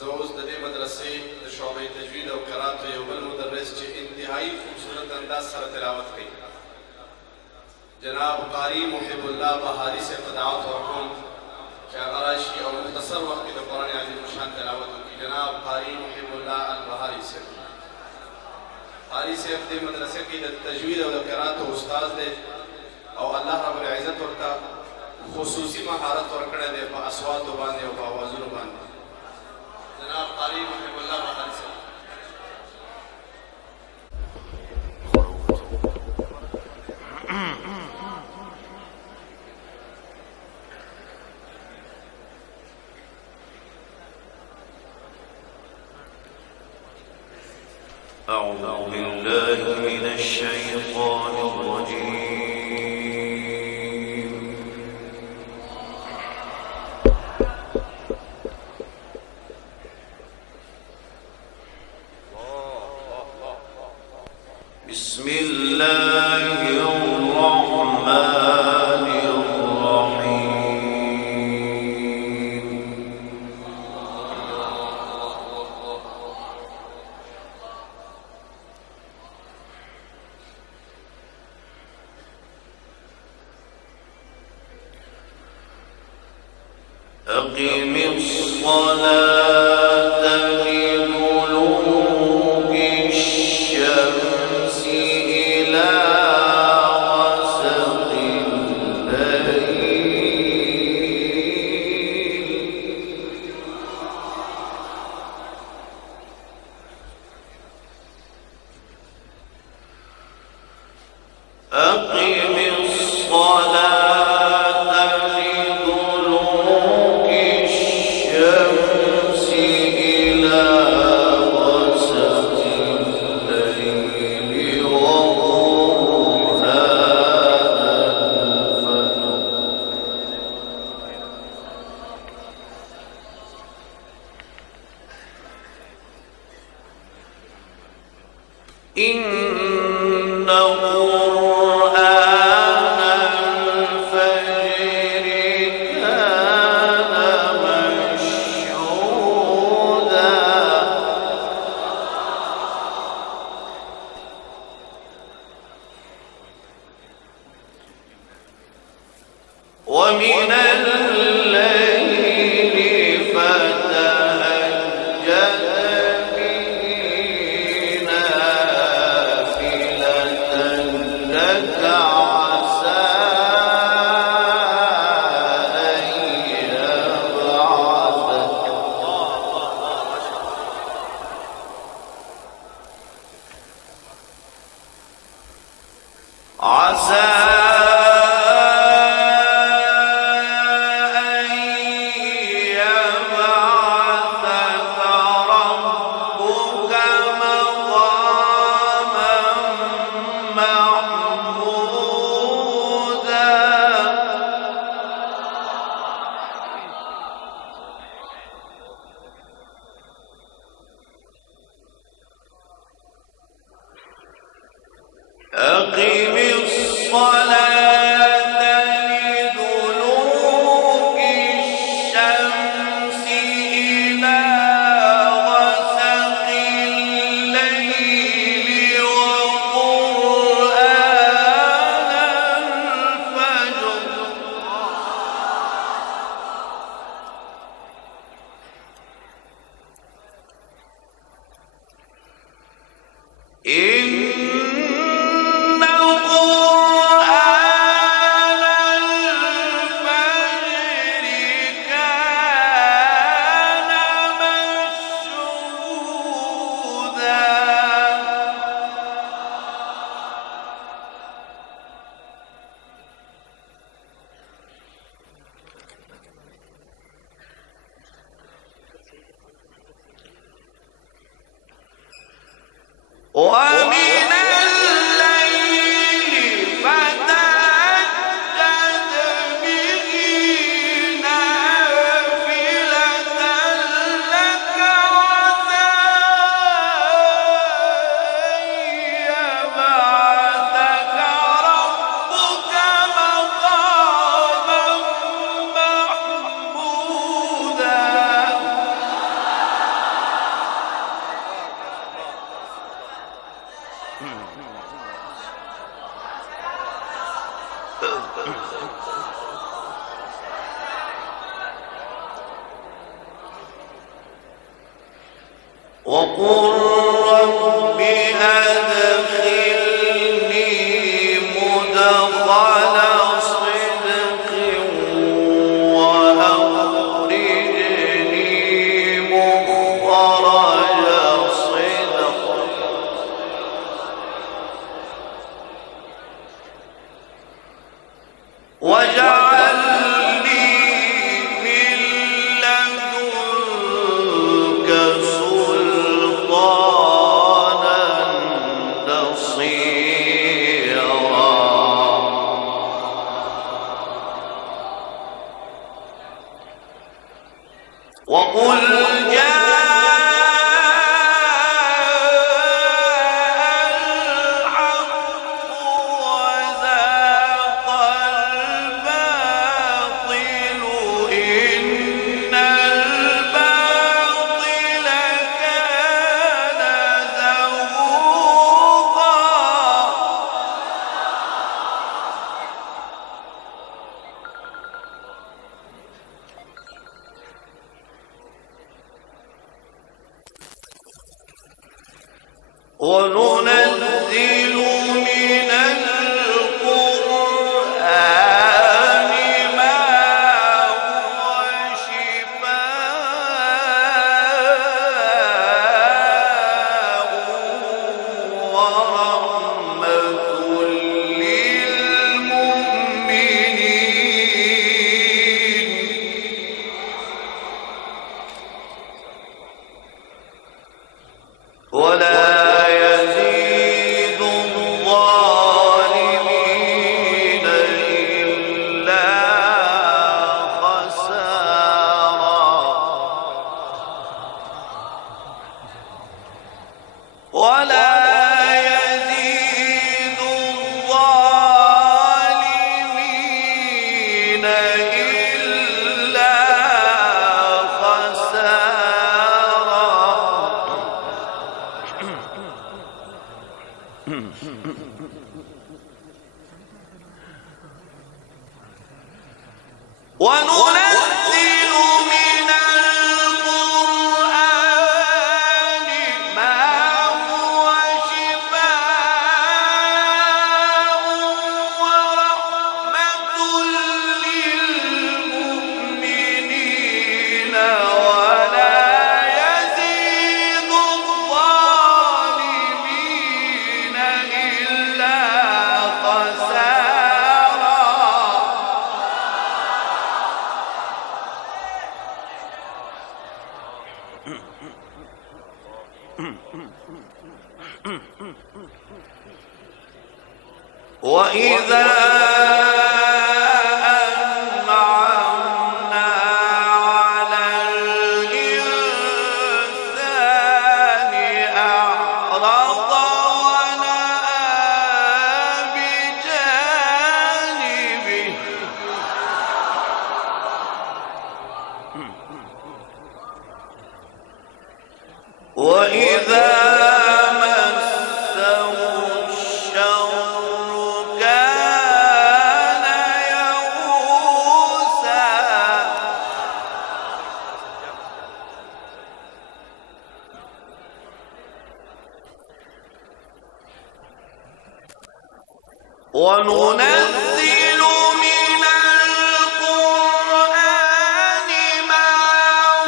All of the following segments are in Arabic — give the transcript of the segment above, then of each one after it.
زه اوس د دې مدرسې د شعبې تجوید او قرات یو بل مدرس چې انتهایی خوبصورت انداز سره تلاوت کوي جناب قاری محب الله بهاري صاحب ته دعوت ورکوم چې هغه راشي او مختصر وخت کې د قرآن عظیم الشان تلاوت وکړي. جناب قاری محب الله البهاري صاحب. قاری صاحب دې مدرسې کې د تجوید او د قرات استاد دی او الله رب العزت ورته خصوصي مهارت ورکړی دی په اصواتو باندې او په اوازونو باندې. جناب قاری محب الله بهاري صاحب. أعوذ بالله من الشيطان الرجيم. بسم الله الرحمن الرحيم. أقم الصلاة لدلوك الشمس إلى غسق الليل. أقم الصلاة لدلوك الشمس إلى غسق الليل وقرآن الفجر. إن قرآن الفجر كان مشهودا. ومن الليل فتهجد به نافلة لك عسى أن يبعثك ربك مقاما محمودا. أقم الصلاة لدلوك الشمس إلى غسق الليل وقرآن الفجر. إن قرآن الفجر كان مشهودا. ومن وقل رب أدخلني مدخل صدق وأخرجني مخرج صدق واجعل لي من لدنك سلطانا نصيرا وقل وننزل من القرآن ما هو شفاء ورحمة للمؤمنين ولا يزيد الظالمين إلا خسارا ولا يزيد الظالمين إلا خسارا وننزل من القرآن ما هو شفاء ورحمة للمؤمنين ولا يزيد الظالمين إلا خسارا وإذا أنعمنا على الإنسان أعرض ونأى بجانبه وإذا مسه الشر كان يئوسا وننزل من القرآن ما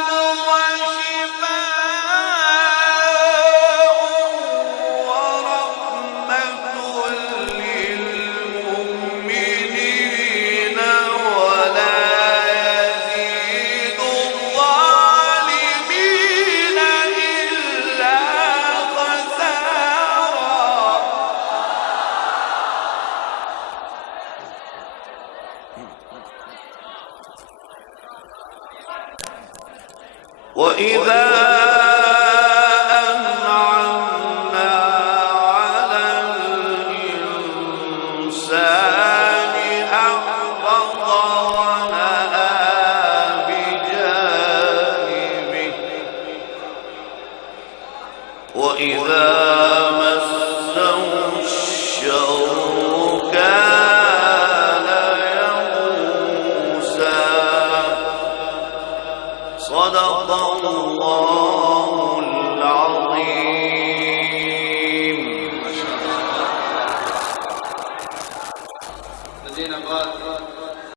هو شفاء ورحمة للمؤمنين ولا يزيد الظالمين إلا خسارا وإذا أنعمنا على الإنسان أعرض ونأى بجانبه وإذا مسه الشر كان يئوسا صدق الله